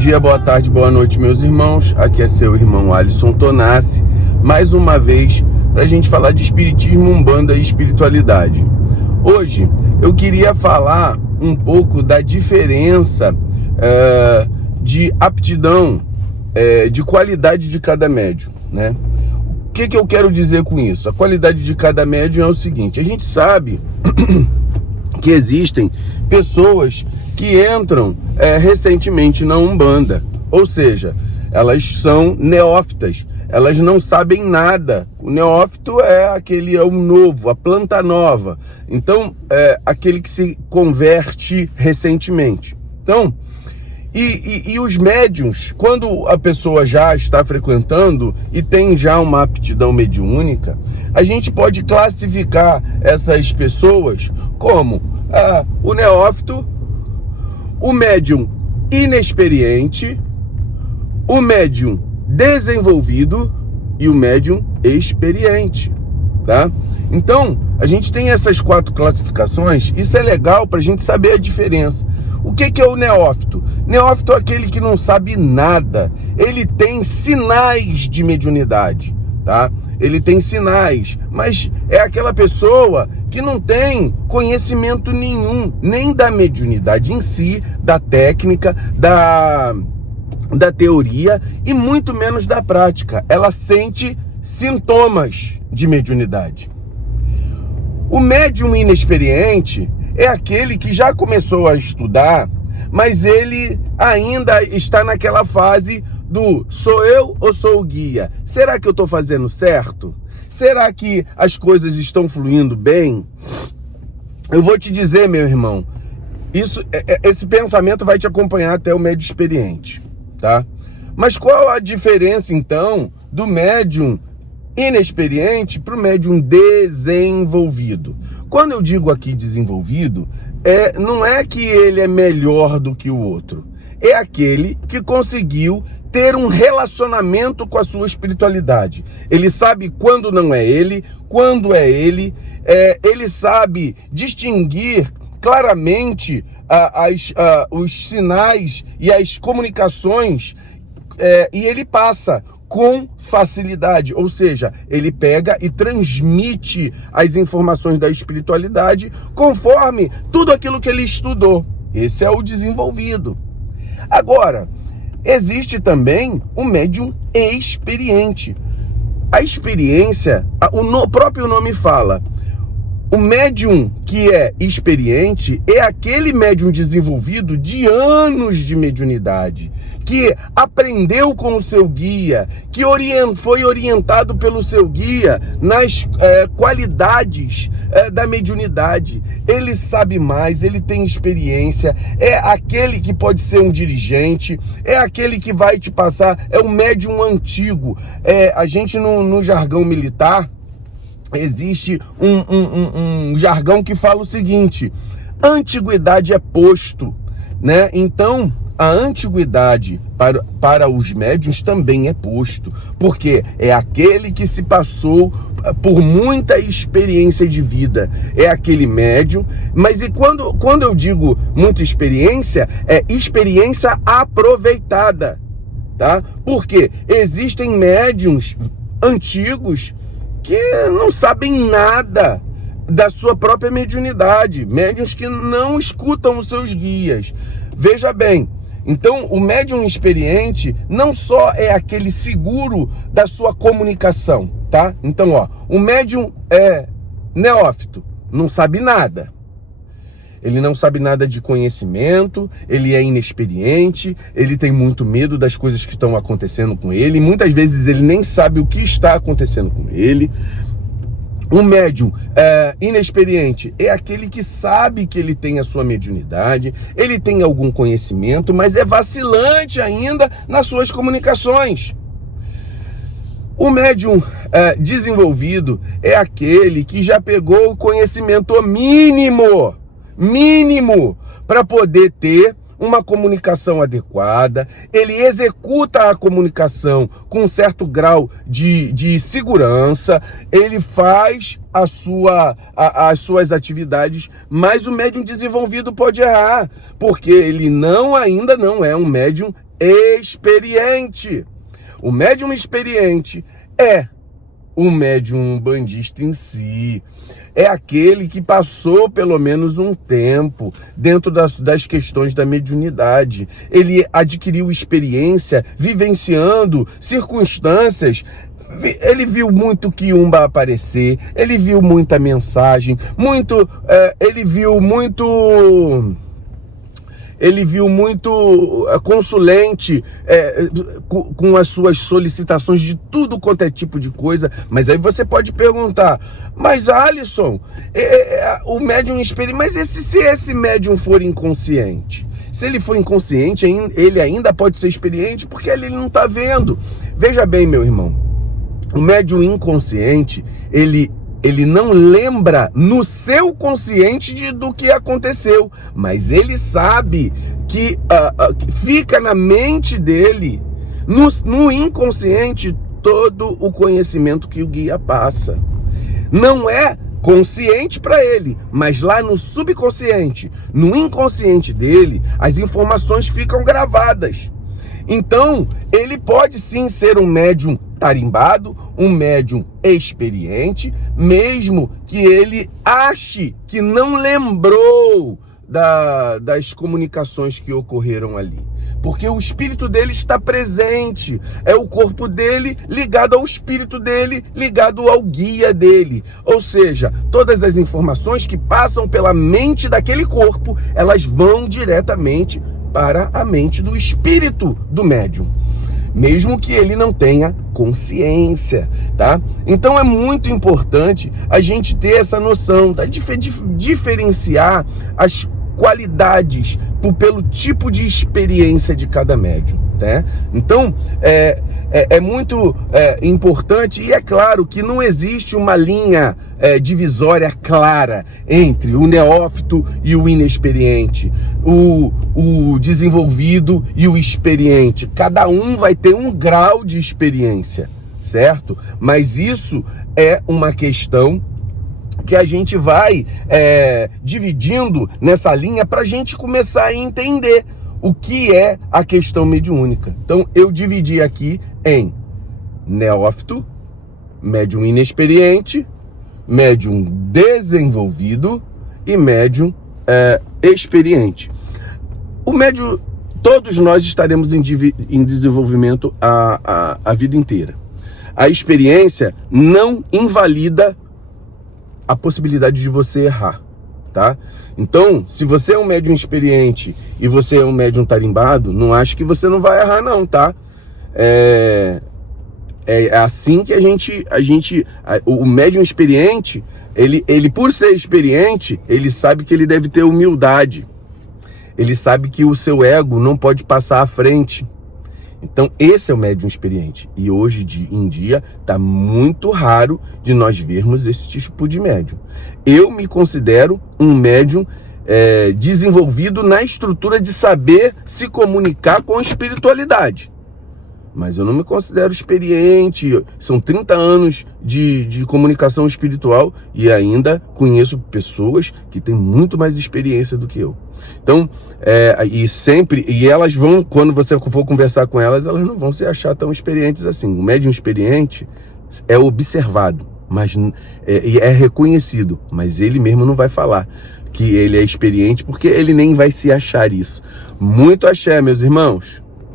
dia, boa tarde, boa noite, meus irmãos. Aqui é seu irmão Alisson Tonassi, mais uma vez para a gente falar de espiritismo, umbanda e espiritualidade. Hoje eu queria falar um pouco da diferença de aptidão, de qualidade de cada médium, né? O que eu quero dizer com isso? A qualidade de cada médium é o seguinte: a gente sabe que existem pessoas que entram recentemente na Umbanda, ou seja, elas são neófitas, elas não sabem nada. O neófito é o novo, a planta nova, então é aquele que se converte recentemente. Então, e os médiuns, quando a pessoa já está frequentando e tem já uma aptidão mediúnica, a gente pode classificar essas pessoas como o neófito, o médium inexperiente, o médium desenvolvido e o médium experiente, tá? Então, a gente tem essas 4 classificações. Isso é legal para a gente saber a diferença. O que é o neófito? Neófito é aquele que não sabe nada. Ele tem sinais de mediunidade, tá? Ele tem sinais, mas é aquela pessoa que não tem conhecimento nenhum, nem da mediunidade em si, da técnica, da teoria e muito menos da prática. Ela sente sintomas de mediunidade. O médium inexperiente é aquele que já começou a estudar, mas ele ainda está naquela fase do sou eu ou sou o guia? Será que eu estou fazendo certo? Será que as coisas estão fluindo bem? Eu vou te dizer, meu irmão, esse pensamento vai te acompanhar até o médium experiente, tá? Mas qual a diferença, então, do médium inexperiente para o médium desenvolvido? Quando eu digo aqui desenvolvido, não é que ele é melhor do que o outro. É aquele que conseguiu ter um relacionamento com a sua espiritualidade. Ele sabe quando não é ele, quando é ele. Ele sabe distinguir claramente os sinais e as comunicações, e ele passa com facilidade, ou seja, ele pega e transmite as informações da espiritualidade conforme tudo aquilo que ele estudou. Esse é o desenvolvido. Agora, existe também o médium experiente. A experiência, o próprio nome fala, o médium que é experiente é aquele médium desenvolvido de anos de mediunidade, que aprendeu com o seu guia, que foi orientado pelo seu guia nas qualidades da mediunidade. Ele sabe mais, ele tem experiência, é aquele que pode ser um dirigente, é aquele que vai te passar, é um médium antigo. A gente no jargão militar, existe um jargão que fala o seguinte: antiguidade é posto, né? Então, a antiguidade para os médiuns também é posto, porque é aquele que se passou por muita experiência de vida, é aquele médium. Mas e quando eu digo muita experiência, é experiência aproveitada, tá? Porque existem médiuns antigos que não sabem nada da sua própria mediunidade, médiuns que não escutam os seus guias. Veja bem, então o médium experiente não só é aquele seguro da sua comunicação, tá? Então, o médium neófito, não sabe nada. Ele não sabe nada de conhecimento, ele é inexperiente, ele tem muito medo das coisas que estão acontecendo com ele, e muitas vezes ele nem sabe o que está acontecendo com ele. O médium inexperiente é aquele que sabe que ele tem a sua mediunidade, ele tem algum conhecimento, mas é vacilante ainda nas suas comunicações. O médium desenvolvido é aquele que já pegou o conhecimento mínimo para poder ter uma comunicação adequada. Ele executa a comunicação com um certo grau de segurança, ele faz as suas atividades, mas o médium desenvolvido pode errar, porque ele ainda não é um médium experiente. O médium experiente é o médium umbandista em si. É aquele que passou pelo menos um tempo dentro das questões da mediunidade. Ele adquiriu experiência vivenciando circunstâncias. Ele viu muito quiumba aparecer, ele viu muita mensagem, ele viu muito consulente com as suas solicitações de tudo quanto é tipo de coisa. Mas aí você pode perguntar, mas Alisson, o médium experiente, mas se esse médium for inconsciente? Se ele for inconsciente, ele ainda pode ser experiente porque ele não está vendo. Veja bem, meu irmão, o médium inconsciente, ele não lembra no seu consciente do que aconteceu, mas ele sabe que fica na mente dele, no inconsciente, todo o conhecimento que o guia passa. Não é consciente para ele, mas lá no subconsciente, no inconsciente dele, as informações ficam gravadas. Então, ele pode sim ser um médium tarimbado, um médium experiente, mesmo que ele ache que não lembrou das comunicações que ocorreram ali. Porque o espírito dele está presente, é o corpo dele ligado ao espírito dele, ligado ao guia dele. Ou seja, todas as informações que passam pela mente daquele corpo, elas vão diretamente para a mente do espírito do médium, mesmo que ele não tenha consciência, tá? Então é muito importante a gente ter essa noção, tá? Diferenciar as qualidades pelo tipo de experiência de cada médium, né? Então é muito importante, e é claro que não existe uma linha divisória clara entre o neófito e o inexperiente, o desenvolvido e o experiente. Cada um vai ter um grau de experiência, certo? Mas isso é uma questão que a gente vai dividindo nessa linha para a gente começar a entender o que é a questão mediúnica. Então eu dividi aqui em neófito, médium inexperiente, médium desenvolvido e médium experiente. O médium, todos nós estaremos em desenvolvimento a vida inteira. A experiência não invalida a possibilidade de você errar, tá? Então, se você é um médium experiente e você é um médium tarimbado, não acho que você não vai errar não, tá? É assim que o médium experiente, ele por ser experiente, ele sabe que ele deve ter humildade. Ele sabe que o seu ego não pode passar à frente. Então, esse é o médium experiente. E hoje em dia, está muito raro de nós vermos esse tipo de médium. Eu me considero um médium desenvolvido na estrutura de saber se comunicar com a espiritualidade. Mas eu não me considero experiente. São 30 anos de comunicação espiritual e ainda conheço pessoas que têm muito mais experiência do que eu. Então, e elas vão, quando você for conversar com elas, elas não vão se achar tão experientes assim. O médium experiente é observado, mas é reconhecido, mas ele mesmo não vai falar que ele é experiente, porque ele nem vai se achar isso. Muito axé, meus irmãos.